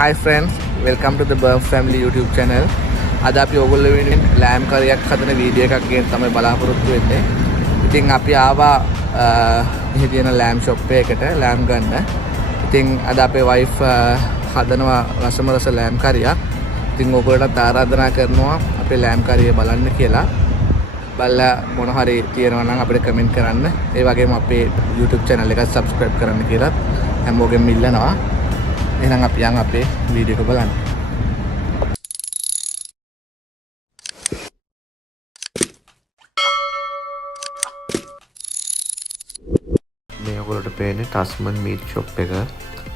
Hi friends, welcome to the Burm Family YouTube channel. අද අපි ඔයගොල්ලෝ වෙනුවෙන් ලෑම් කරියක් හදන වීඩියෝ එකක් ගෙන තමයි බලාපොරොත්තු වෙන්නේ. ඉතින් අපි ආවා මෙහි තියෙන ලෑම් ෂොප් එකකට ලෑම් ගන්න. ඉතින් අද අපේ වයිෆ් හදනවා රසම රස ලෑම් කරියක්. ඉතින් ඔයගොල්ලන්ට ආරාධනා කරනවා අපේ ලෑම් කරිය බලන්න කියලා. බලලා මොන හරි තියෙනවා නම් අපිට කමෙන්ට් කරන්න. ඒ වගේම අපේ YouTube channel එක subscribe කරන්න කියලා හැමෝගෙම ඉල්ලනවා. එහෙනම් අපි යන් අපේ වීඩියෝ එක බලන්න. මේ ඔයගොල්ලෝට පේන්නේ ටස්මන් මීට් ෂොප් එක.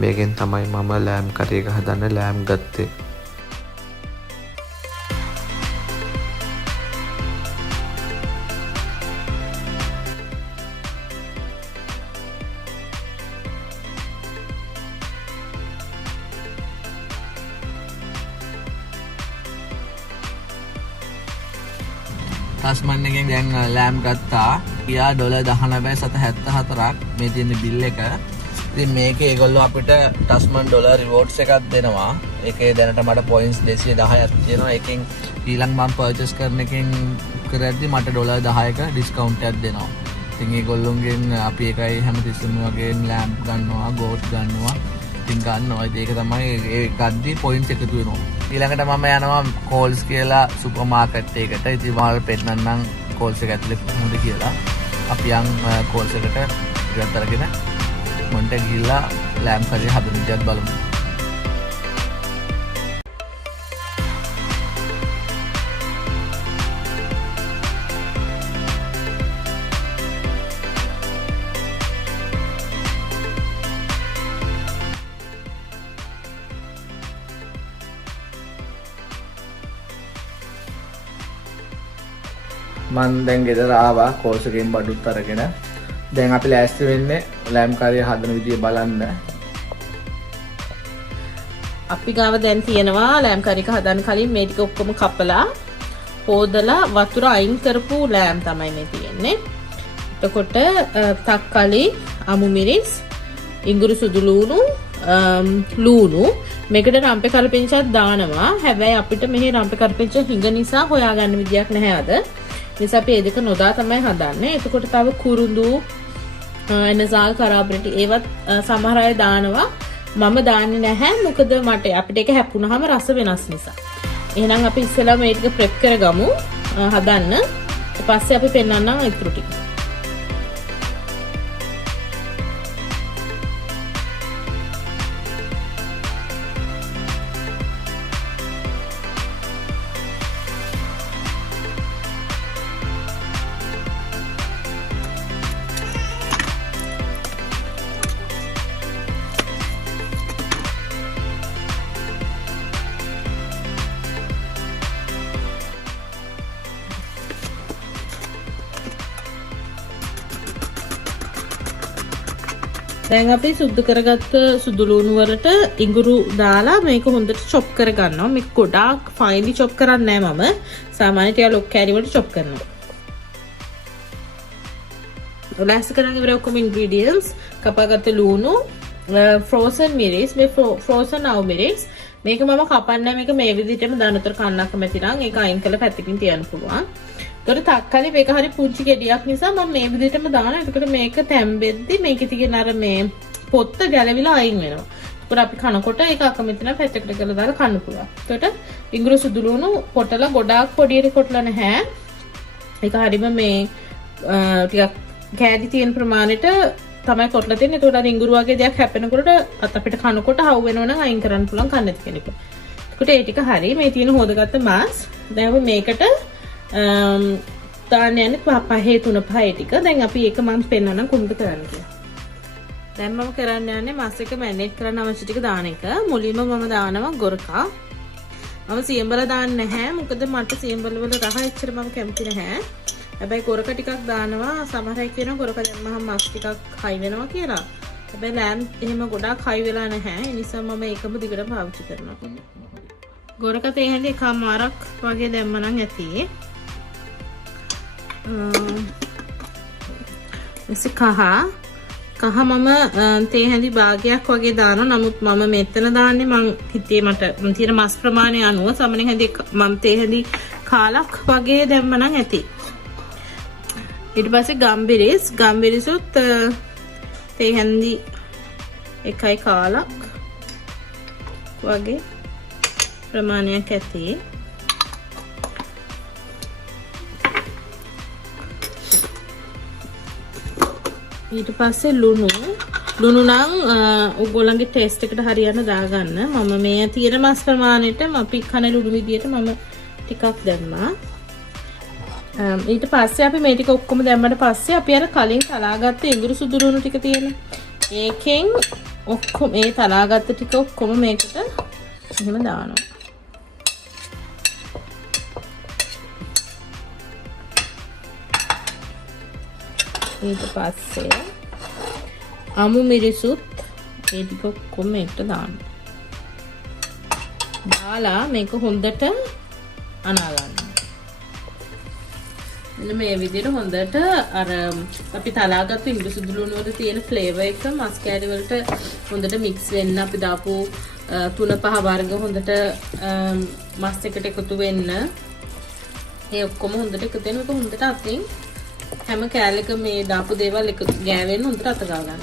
මේකෙන් තමයි මම ලෑම් කරි එක හදන්න ලෑම් ගත්තේ. ටස්මන් එකෙන් දැන් ලෑම් ගත්තා. ගියා $19.74ක් මේ තියෙන බිල් එක. ඉතින් මේකේ ඒගොල්ලෝ අපිට ටස්මන් ඩොලර් රිවෝඩ්ස් එකක් දෙනවා. ඒකේ දැනට මට පොයින්ට්ස් 210ක් තියෙනවා. ඒකෙන් ඊළඟ මම පර්චේස් කරන එකෙන් කරද්දි මට $10ක ඩිස්කවුන්ට් එකක් දෙනවා. ඉතින් ඒගොල්ලොන්ගෙන් අපි ඒකයි හැමතිස්සෙම වගේ ලෑම් ගන්නවා, ගෝට් ගන්නවා. ඉතින් ගන්නවා. ඒක තමයි ඒ ගද්දි පොයින්ට්ස් එකතු වෙනවා. ඊළඟට මම යනවා කෝල්ස් කියලා සුපර් මාකට් එකකට. ඉතින් මම පෙන්නන්නම් කෝල්ස් එක ඇතුලේ කොහොමද කියලා. අපි යන් කෝල්ස් එකට ටිකක් අරගෙන මොන්ට ගිහිල්ලා ලෑම් කරිය හදන විදිහත් බලමු. මම දැන් ගෙදර ආවා කෝල්ස් එකෙන් බඩුත් අරගෙන. දැන් අපි ලෑස්ති වෙන්නේ ලෑම් කරිය හදන විදිය බලන්න. අපි ගාව දැන් තියෙනවා ලෑම් කරිය හදන්න කලින් මේ ටික ඔක්කොම කපලා හොදලා වතුර අයින් කරපු ලෑම් තමයි මේ තියෙන්නේ. එතකොට තක්කලි, අමු මිරිස්, ඉඟුරු සුදු ලූණු මේකට රම්පේ කරපිංචක් දානවා. හැබැයි අපිට මෙහි රම්පේ කරපිංච හිඟ නිසා හොයාගන්න විදියක් නැහැ අද. නිසා අපි ඒ දෙක නොදා තමයි හදන්නේ. එතකොට තව කුරුඳු එනසාල් කරාබ්‍රටි ඒවත් සමහර අය දානවා. මම දාන්නේ නැහැ. මොකද මට අපිට ඒක හැප්පුණාම රස වෙනස් නිසා. එහෙනම් අපි ඉස්සෙල්ලා මේ ටික ප්‍රෙප් කරගමු හදන්න. ඊට පස්සේ අපි පෙන්නන්නම් ඉතුරු ටික. දැන් අපි සුද්ධ කරගත්ත සුදු ලුණු වලට ඉඟුරු දාලා මේක හොඳට චොප් කරගන්නවා. මේක ගොඩාක් ෆයින්ලි චොප් කරන්නේ නැහැ මම. සාමාන්‍යයෙන් ටික ලොක් කැරි වලට චොප් කරනවා. ඔලෑස්ස කරගෙන ඉවර ඔක්කොම ඉන්ග්‍රීඩියන්ට්ස් කපාගත්ත ලුණු, ෆ්‍රෝසන් මිරිස්, මේ ෆ්‍රෝසන් අවු මිරිස්. මේක මම කපන්නේ මේක මේ විදිහටම දානතර කන්නක් කැමති නම් ඒක අයින් කරලා පැත්තකින් තියන්න පුළුවන්. ඒකට තක්කලි මේක හරි පුංචි ගෙඩියක් නිසා මම මේ විදිහටම දානවා. ඒකට මේක තැම්බෙද්දි මේකේ තියෙන අර මේ පොත්ත ගැලවිලා අයින් වෙනවා. ඒකට අපි කනකොට ඒක අකමැති නම් පැත්තකට කරලා දාලා කන්න පුළුවන්. ඒකට ඉඟුරු සුදු ලුණු පොටලා ගොඩාක් පොඩියට කොටලා නැහැ. ඒක හරිම මේ ටිකක් කෑලි තියෙන ප්‍රමාණයට තමයි කොටලා තියෙන්නේ. ඒකට අර ඉඟුරු වගේ දෙයක් හැපෙනකොට අපිට කනකොට හවු වෙනවා නම් අයින් කරන්න පුළුවන් කන්න නැති කෙනෙකුට. ඒකට ඒ ටික හරි මේ තියෙන හොදගත්ත මාස්. දැන් මේකට දාන්න යන්නේ 5 ටික. දැන් අපි ඒක මම පෙන්නන්නම් කොහොමද කරන්න කියලා. දැන් මම කරන්න යන්නේ මාස් එක මැරිනේට් කරන්න අවශ්‍ය ටික දාන එක. මුලින්ම මම දානවා ගොරකා. මම සියඹල දාන්නේ නැහැ. මොකද මට සියඹල වල රහ එච්චර මම කැමති නැහැ. හැබැයි ගොරකා ටිකක් දානවා. සමහර අය කියනවා ගොරකා දැම්මහම මාස් ටිකක් හයි වෙනවා කියලා. හැබැයි ලෑම් එහෙම ගොඩාක් හයි වෙලා නැහැ. ඒ නිසා මම ඒකම දිගට පාවිච්චි කරනවා. ගොරකා තේ හැඳි එකමාරක් වගේ දැම්ම නම් ඇති. Isi kaha කහ මම තේ හැඳි භාගයක් වගේ දානවා. නමුත් මම මෙතන දාන්නේ මං හිතේ මට තියෙන මස් ප්‍රමාණය අනුව සමනේ හැඳි මම තේ හැඳි කාලක් වගේ දැම්ම නම් ඇති. ඊට පස්සේ ගම්බිරිසුත් තේ හැඳි එකයි කාලක් වගේ ප්‍රමාණයක් ඇති. ඊට පස්සේ ලුණු නම් ඔයගොල්ලන්ගේ ටේස්ට් එකට හරියන්න දාගන්න. මම මේ තියෙන මස් ප්‍රමාණයට අපි කන ලුණු විදියට මම ටිකක් දැම්මා. ඊට පස්සේ අපි මේ ටික ඔක්කොම දැම්මට පස්සේ අපි අර කලින් තලාගත්ත ඉඟුරු සුදු ලුණු ටික තියෙන. ඒකෙන් ඔක්කොම මේ තලාගත්ත ටික ඔක්කොම මේකට එහෙම දානවා. ඊට පස්සේ අමු මිරිසුත් ඒ ටික ඔක්කොම මේකට දාන්න. දාලා මේක හොඳට අනා ගන්න. මෙන්න මේ විදිහට හොඳට අර අපි තලාගත්තු ඉඟුරු සුදු ලුණු වල තියෙන ෆ්ලේවර් එක මස් කෑලි වලට හොඳට මික්ස් වෙන්න අපි දාපු 3-5 වර්ග හොඳට මස් එකට එකතු වෙන්න. ඒ ඔක්කොම හොඳට එකතු වෙන එක හොඳට අතින් හැම කෑල්ලක මේ දාපු දේවල් එක ගෑවෙන්න හොඳට අත ගා ගන්න.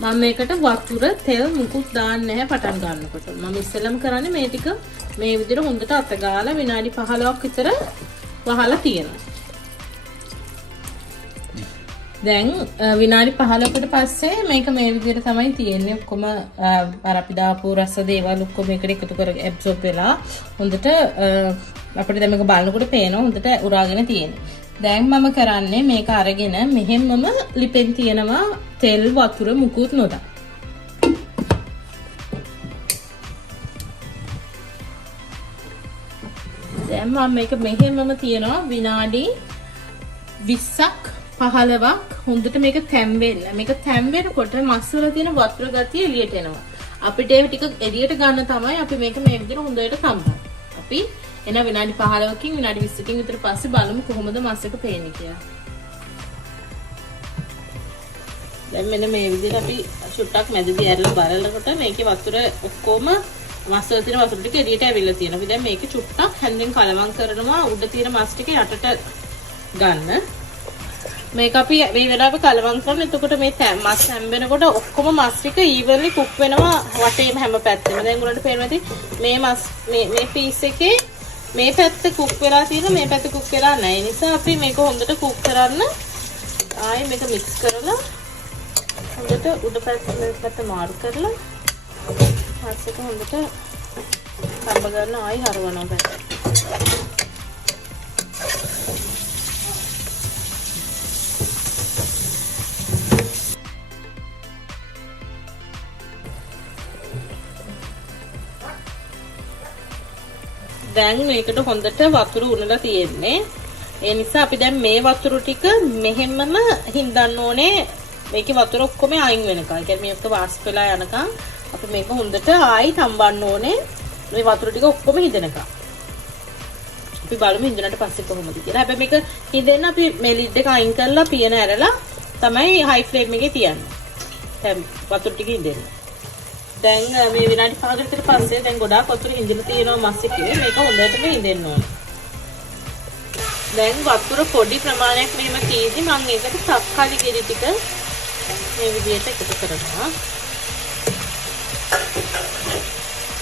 මම මේකට වතුර තෙල් මුකුත් දාන්නේ නැහැ පටන් ගන්නකොට. මම ඉස්සෙල්ලම කරන්නේ මේ ටික මේ විදිහට හොඳට අත ගාලා විනාඩි 15ක් විතර වහලා තියෙනවා. දැන් විනාඩි 15කට පස්සේ මේක මේ විදිහට තමයි තියෙන්නේ. ඔක්කොම අර අපි දාපු රස දේවල් ඔක්කොම එකට එකතු කර ඇබ්සෝබ් වෙලා හොඳට අපිට දැන් මේක බලනකොට පේනවා හොඳට උරාගෙන තියෙන්නේ. දැන් මම කරන්නේ මේක අරගෙන මෙහෙම්මම ලිපෙන් තියෙනවා තෙල් වතුර මුකුත් නොදා. දැන් මම මේක මෙහෙම්මම තියනවා විනාඩි 20ක් 15ක් හොඳට මේක තැම් වෙන්න. මේක තැම් වෙනකොට මස් වල තියෙන වතුර ගතිය එළියට එනවා. අපිට ඒක ටික එළියට ගන්න තමයි අපි මේක මේ විදිහට හොඳට තම්බන. අපි එන විනාඩි 15කින් විනාඩි 20කින් විතර පස්සේ බලමු කොහොමද මස් එක පේන්නේ කියලා. දැන් මෙන්න මේ විදිහට අපි ෂුට්ටක් මැදදී ඇරලා බලනකොට මේකේ වතුර ඔක්කොම මස් වල තියෙන වතුර ටික එළියට ඇවිල්ලා තියෙනවා. අපි දැන් මේකේ චුට්ටක් හැන්දෙන් කලවම් කරනවා උඩ තියෙන මස් ටික යටට ගන්න. මේක අපි මේ වෙලාවේ කලවම් කරන. එතකොට මේ මස් හැම්බෙනකොට ඔක්කොම මස් ටික ඊවන්ලි කුක් වෙනවා වටේම හැම පැත්තෙම. දැන් උඩට පේනවා ඇති මේ මස් මේ පීස් එකේ මේ පැත්ත කුක් වෙලා තියෙන මේ පැත්ත කුක් වෙලා නැහැ. ඒ නිසා අපි මේක හොඳට කුක් කරන්න ආයේ මේක මික්ස් කරලා හොඳට උඩ පැත්ත මාරු කරලා මස් එක හොඳට තඹ ගන්න ආයි හරවනවා පැත්ත. දැන් මේකට හොඳට වතුර උනලා තියෙන්නේ. ඒ නිසා අපි දැන් මේ වතුර ටික මෙහෙම්මම හින්දන්න ඕනේ. මේකේ වතුර ඔක්කොම අයින් වෙනකන්. ඒ කියන්නේ මේක වාෂ් වෙලා යනකන් අපි මේක හොඳට ආයි තම්බන්න ඕනේ. මේ වතුර ටික ඔක්කොම හිඳෙනකන්. අපි බලමු හිඳනට පස්සේ කොහොමද කියලා. හැබැයි මේක හිඳෙන්න අපි මේ ලිඩ් එක අයින් කරලා පියන ඇරලා තමයි හයි ෆ්ලේම් එකේ තියන්නේ. දැන් වතුර ටික හිඳෙන්න. දැන් මේ විනාඩි 5කට විතර පස්සේ දැන් ගොඩාක් වතුර හිඳිලා තියෙනවා මස් එකේ. මේක හොඳටම හිඳෙන්න ඕනේ. දැන් වතුර පොඩි ප්‍රමාණයක් මෙහෙම තියෙදි මම ඒකට තක්කාලි ගෙඩි ටික මේ විදිහට එකතු කරනවා.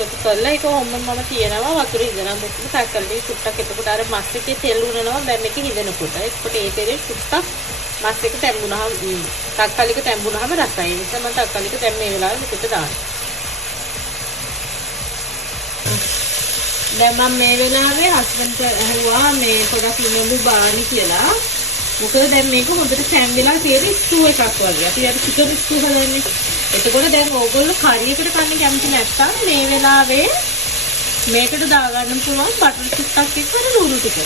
එකතු කරලා ඒක ඔම්මම මම තියනවා වතුර හිඳනවා. මොකද තක්කාලි සුට්ටක් එතකොට අර මස් එකේ තෙල් උනනවා දැන් මේක හිඳෙනකොට. ඒකට ඒ තෙලේ සුට්ටක් මස් එක තැම්බුනහම තක්කාලික තැම්බුනහම රසයි. ඒ නිසා මම තක්කාලික දැන් මේ වෙලාවේ මෙතට දානවා. දැන් මම මේ වෙලාවේ හස්බන්ඩ්ට ඇහුවා මේ පොඩක් නෙමු බානි කියලා. මොකද දැන් මේක හොඳට තැම්බිලා තියෙන ස්ටූ එකක් වගේ. අපි අර චිකන් ස්ටූ හදන්නේ. එතකොට දැන් ඕගොල්ලෝ කරියකට කන්න කැමති නැත්නම් මේ වෙලාවේ මේකට දාගන්න පුළුවන් බටර් චුට්ටක් එක්ක ලුණු ටික.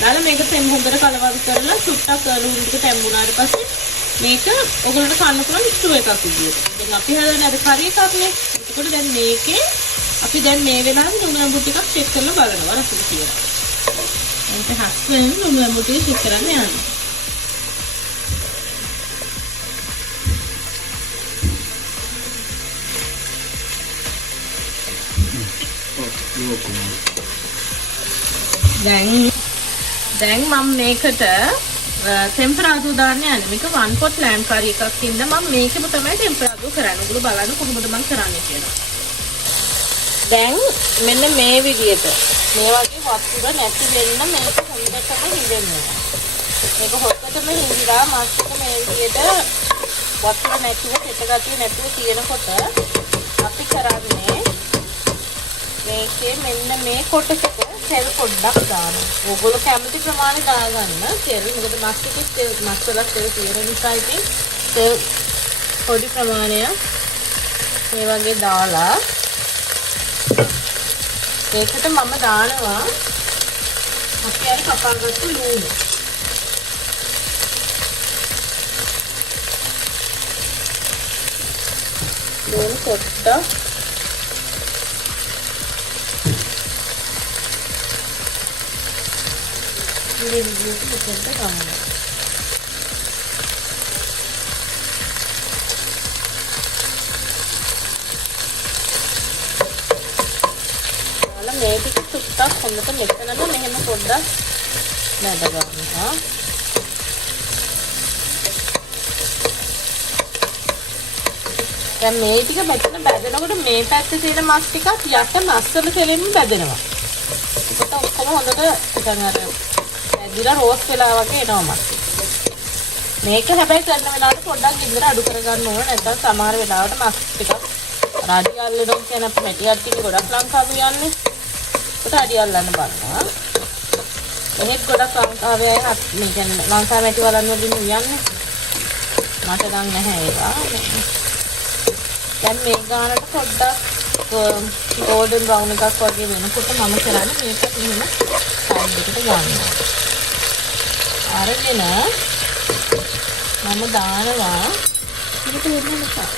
දාලා මේක තෙම් හොඳට කලවම් කරලා චුට්ටක් ලුණු ටික තැම්බුණාට පස්සේ මේක ඕගොල්ලන්ට කන්න පුළුවන් ස්ටූ එකක් විදියට. දැන් අපි හදන්නේ අර කරිය එකක්නේ. එතකොට දැන් මේකේ අපි දැන් මේ වෙලාවේ ලුණු ලැඹු ටිකක් චෙක් කරලා බලනවා රසද කියලා. එතන හස්බන්ඩ් ලුණු ලැඹු ටික චෙක් කරන්න යනවා. දැන් මම මේකට ටෙම්පරාදු දාන්න යන්නේ. මේක 1 pot lamb curry එකක් ඉඳ මම මේකෙම තමයි ටෙම්පරාදු කරන්නේ. ඔයගොල්ලෝ බලන්න කොහොමද මම කරන්නේ කියලා. දැන් මෙන්න මේ විදියට මේ වගේ වතුර නැති වෙන්න මේක හොඳටම හිඳෙනවා. මේක හොත්තටම හිඳිලා මස් එක මේ විදියට වතුර නැතිව පිටගතිය නැතිව තියෙනකොට අපි කරන්නේ මේකේ මෙන්න මේ කොටසට තෙල් පොඩ්ඩක් දානවා. ඕගොල්ලෝ කැමති ප්‍රමාණය දාගන්න තෙල්. මොකද මස් එකේ තෙල් මස් වල තෙල් තියෙන නිසා ඉතින් තෙල් පොඩි ප්‍රමාණයක් මේ වගේ දාලා ඒකට මම දානවා අපි අර කපාගත්තු ලුණු. ලුණු පොඩ්ඩක් මේ ටික සුට්ටක් හොඳට මෙතනම මෙහෙම පොඩ්ඩක් මැද ගන්නවා. දැන් මේ ටික මෙතන බැදෙනකොට මේ පැත්තේ තියෙන මස් ටිකත් යට මස් වල තෙලෙන්න බැදෙනවා. ඒකට ඔක්කොම හොඳට නිකන් අර බැදිලා රෝස් වෙලා වගේ එනවා මස්. මේක හැබැයි කරන වෙලාවට පොඩ්ඩක් ගින්දර අඩු කරගන්න ඕන. නැත්නම් සමහර වෙලාවට මස් ටිකක් රාඩියල් වෙනවා කියන අපේ මැටියක් ටික ගොඩක් ලංකාවේ යන්නේ. ඒකට අඩි අල්ලන්න බලනවා. එහෙත් ගොඩක් ලංකාවේ අය මේ කියන්නේ ලංකාවේ මැටි වලන් වලින් යන්නේ. මට නම් නැහැ ඒවා. දැන් මේ ගානට පොඩ්ඩක් golden brown එකක් වගේ වෙනකොට මම කරන්නේ මේක මෙහෙම සයිඩ් එකට ගන්නවා. අරගෙන මම දානවා ටිකට වෙන්න නිසා.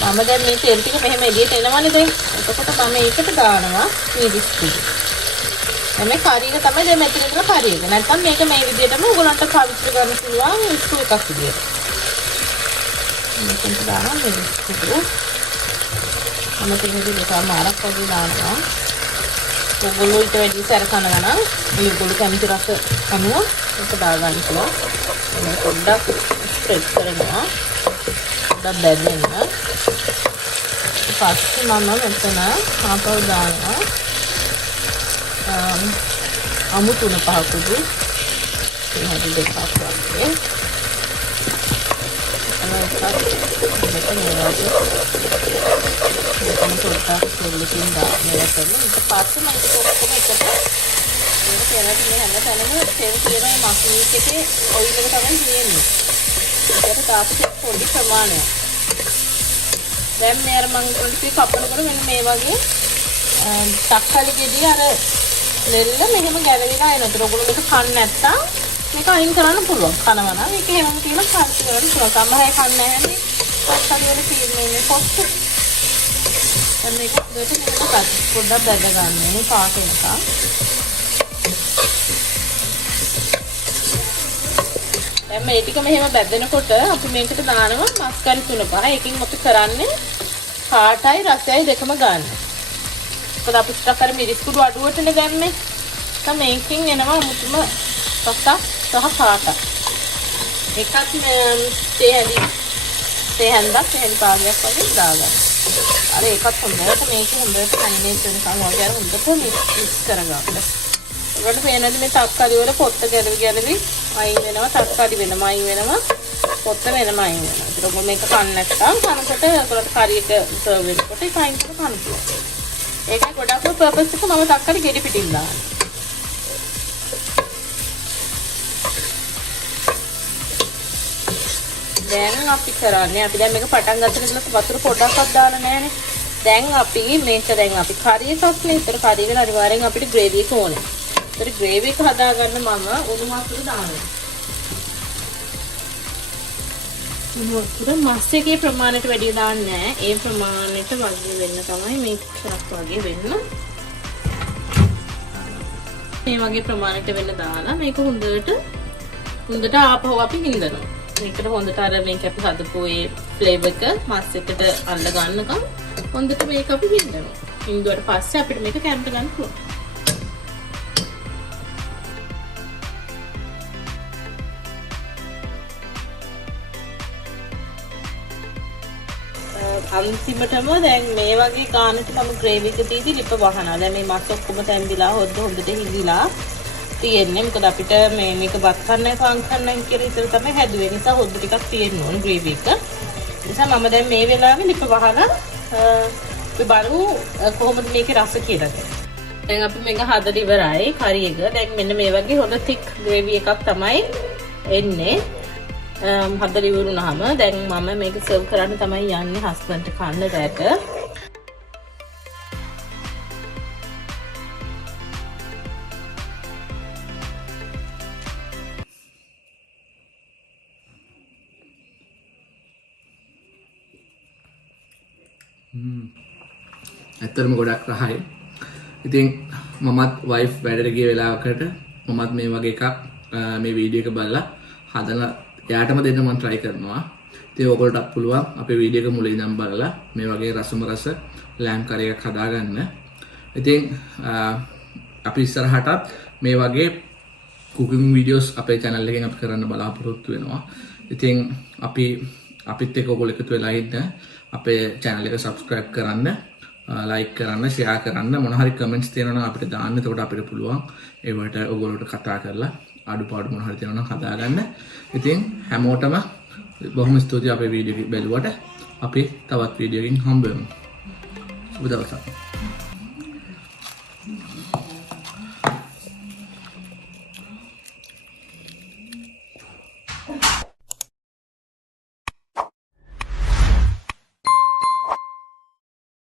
මම දැන් මේ තෙල් ටික මෙහෙම එළියට එනවනේ දැන්. එතකොට මම ඒකට දානවා මිරිස් ටික. මේ curry එක තමයි දැන් මෙතන ඉඳලා curry එක. නැත්නම් මේක මේ විදිහටම ඔයගලන්ට පාවිච්චි කරන්න පුළුවන් ස්ටූ එකක් විදියට. මේකෙන් දානවා මිරිස් ටික. මම තියෙන්නේ සමහරක් වගේ දානවා. ඔයගොල්ලෝ ඊට වැඩි සැර කනවා නම් ඔයගොල්ලෝ කැමති රස අනුව ඒක දාගන්න පුළුවන්. මේ පොඩ්ඩක් ස්ප්‍රෙඩ් කරනවා. පොඩ්ඩක් බැදෙන්න. පස්සේ මම මෙතන ආපහු දානවා අමු 3-5 කුඩු දෙකක් වගේ. මෙතන පොඩ්ඩක් සෙල්ලකින් දානවා කරලා ඊට පස්සේ මම ඒක ඔක්කොම එකට මේක කියලා මේ හැම තැනම තෙල් තියෙන මේ මස්මීට් එකේ ඔයිල් එක තමයි තියෙන්නේ. ඒකට තාපි පොඩි ප්‍රමාණයක්. දැන් මේ අර මම පොඩි කපනකොට මෙන්න මේ වගේ තක්කාලි ගෙඩිය අර ලෙල්ල මෙහෙම ගැලවිලා එනතර ඔයගොල්ලෝ මේක කන්න නැත්තම් මේක අයින් කරන්න පුළුවන්. කනවා නම් මේක හැමම තියලා පාවිච්චි කරන්න පුළුවන්. සමහර අය කන්නේ නැහැ නේ. තක්කාලි වල තියෙන්නේ පොස්තු. දැන් මේක දෙයට මෙහෙම පොඩ්ඩක් බැද ගන්න මේ පාට එකක්. දැන් මේ ටික මෙහෙම බැදෙනකොට අපි මේකට දානවා මස් කරි 3-5. එකකින් අපි කරන්නේ කාටයි රසයයි දෙකම ගන්න. මොකද අපි ටිකක් අර මිරිස් කුඩු අඩුවටනේ දැම්මේ. දැන් මේකෙන් එනවා මුතුම රස සහ කාට. එකක් තේ පාගයක් වගේ දාගන්න. අර ඒකත් හොඳට මේක හොඳට කන්නේ වෙනකන් වගේ අර හොඳට මික්ස් කරගන්න. ඔයාලට පේනද මේ තක්කාලි වල පොත්ත ගැලවි අයින් වෙනවා, තක්කාලි වෙනම අයින් වෙනවා, පොත්ත වෙනම අයින් වෙනවා. ඒක ඔබ මේක කන්න නැත්නම් කනකොට ඔයාලට curry එක සර්ව් වෙනකොට ඒක අයින් කරලා කන්න පුළුවන්. ඒකයි ගොඩක්ම පර්පස් එක මම තක්කාලි ගෙඩි පිටින් දාන්නේ. දැන් අපි කරන්නේ අපි දැන් මේක පටන් ගන්න ඉස්සෙල්ලා වතුර පොඩ්ඩක්වත් දාලා නැහැනේ. දැන් අපි curry එකක් නේ. ඒතර curry වල අනිවාර්යෙන් අපිට gravy එක ඕනේ. ඒතර gravy එක හදාගන්න මම උණු වතුර දානවා. උණු වතුර මස් එකේ ප්‍රමාණයට වැඩි දාන්නේ නැහැ. ඒ ප්‍රමාණයට වගේ වෙන්න තමයි මේක ටිකක් වගේ වෙන්න. මේ වගේ ප්‍රමාණයට වෙන්න දාලා මේක හොඳට ආපහු අපි හින්දනවා. මේකට හොඳට අර මේක අපි හදපු ඒ ෆ්ලේවර් එක මස් එකට අල්ල ගන්නකම් හොඳට මේක අපි හින්දනවා. ඉන්දුවට පස්සේ අපිට මේක කැම්ප් ගන්න පුළුවන්. අන්තිමටම දැන් මේ වගේ ගානට මම ග්‍රේවි එක තීදි ලිප වහනවා. දැන් මේ මස් ඔක්කොම තැම්බිලා හොඳට හිඳිලා තියෙන්නේ. මොකද අපිට මේක බත් කන්නයි පාන් කන්නයි කියලා ඉතින් තමයි හැදුවේ. නිසා හොද්ද ටිකක් තියෙන්න ඕන ග්‍රේවි එක. නිසා මම දැන් මේ වෙලාවේ ලිප වහලා අපි බලමු කොහොමද මේකේ රස කියලා. දැන් අපි මේක හදලා ඉවරයි කරි එක. දැන් මෙන්න මේ වගේ හොඳ thick gravy එකක් තමයි එන්නේ. හදලා ඉවරුනහම දැන් මම මේක සර්ව් කරන්න තමයි යන්නේ හස්බන්ඩ්ට කන්න දැට. ඇත්තටම ගොඩක් රහයි. ඉතින් මමත් වයිෆ් වැඩට ගිය වෙලාවකට මමත් මේ වගේ එකක් මේ වීඩියෝ එක බලලා හදලා එයාටම දෙන්න මම try කරනවා. ඉතින් ඔයගොල්ලන්ට පුළුවන් අපේ වීඩියෝ එක මුලින් ඉඳන් බලලා මේ වගේ රසම රස ලෑම් කරි එකක් හදාගන්න. ඉතින් අපි ඉස්සරහටත් මේ වගේ cooking videos අපේ channel එකෙන් අපි කරන්න බලාපොරොත්තු වෙනවා. ඉතින් අපිත් එක්ක ඔයගොල්ලෝ එකතු වෙලා ඉන්න අපේ channel එක subscribe කරන්න, like කරන්න, share කරන්න, මොන හරි comments තියෙනවා නම් අපිට දාන්න. එතකොට අපිට පුළුවන් ඒවට ඔයගොල්ලෝට කතා කරලා අඩුපාඩු මොන හරි තියෙනවා නම් හදාගන්න. ඉතින් හැමෝටම බොහොම ස්තුතියි අපේ වීඩියෝ එක බැලුවට. අපි තවත් වීඩියෝ එකකින් හම්බ වෙමු. සුබ දවසක්.